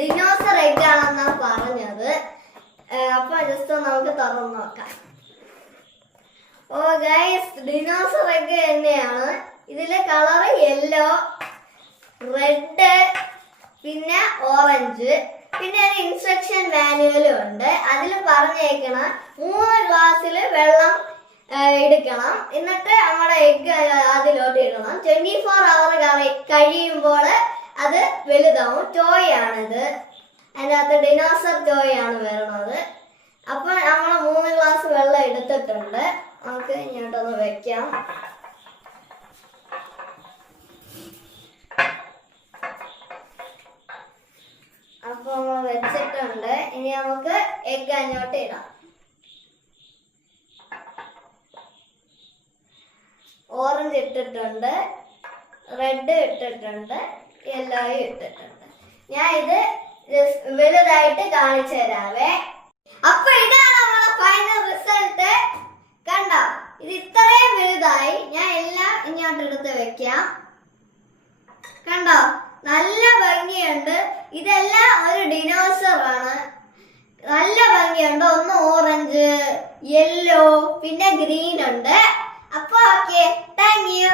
Dinosaur egg ആണെന്നാ പറഞ്ഞത്. അപ്പൊ just നമുക്ക് തുറന്നു നോക്കാം. ഓ ഗൈസ്, ഡിനോസർ എഗ് തന്നെയാണ്. ഇതിലെ കളർ യെല്ലോ, റെഡ്, പിന്നെ ഓറഞ്ച്. പിന്നെ ഒരു ഇൻസ്ട്രക്ഷൻ മാനുവലും ഉണ്ട്. അതിൽ പറഞ്ഞേക്കണം 3 ഗ്ലാസ്സിൽ വെള്ളം എടുക്കണം, എന്നിട്ട് നമ്മുടെ എഗ് അതിലോട്ട് ഇടണം. 24 അവർ കഴിയുമ്പോൾ അത് വലുതാവും. ടോയ് ആണിത്. അതിൻ്റെ അകത്ത് ഡിനോസർ ടോയ് ആണ് വരുന്നത്. അപ്പൊ നമ്മൾ 3 ഗ്ലാസ് വെള്ളം എടുത്തിട്ടുണ്ട്. നമുക്ക് ഇങ്ങോട്ടൊന്ന് വെക്കാം. അപ്പൊ നമ്മൾ വെച്ചിട്ടുണ്ട്. ഇനി നമുക്ക് എഗ് അങ്ങോട്ട് ഇടാം. ഓറഞ്ച് ഇട്ടിട്ടുണ്ട്, റെഡ് ഇട്ടിട്ടുണ്ട്, യെല്ലോയും ഇട്ടിട്ടുണ്ട്. ഞാൻ ഇത് വലുതായിട്ട് കാണിച്ചു തരാവേ. അപ്പൊ ഇതാണ് നമ്മളെ ഫൈനൽ റിസൾട്ട്. കണ്ടോ, ഇത് ഇത്രയും വലുതായി. ഞാൻ എല്ലാം ഇങ്ങോട്ട് എടുത്ത് വെക്കാം. കണ്ടോ, നല്ല ഭംഗിയുണ്ട്. ഇതെല്ലാം ഒരു ഡിനോസർ ആണ്. നല്ല ഭംഗിയുണ്ട്. ഒന്ന് ഓറഞ്ച്, യെല്ലോ, പിന്നെ ഗ്രീൻ ഉണ്ട്. അപ്പൊ ഓക്കെ, താങ്ക് യു.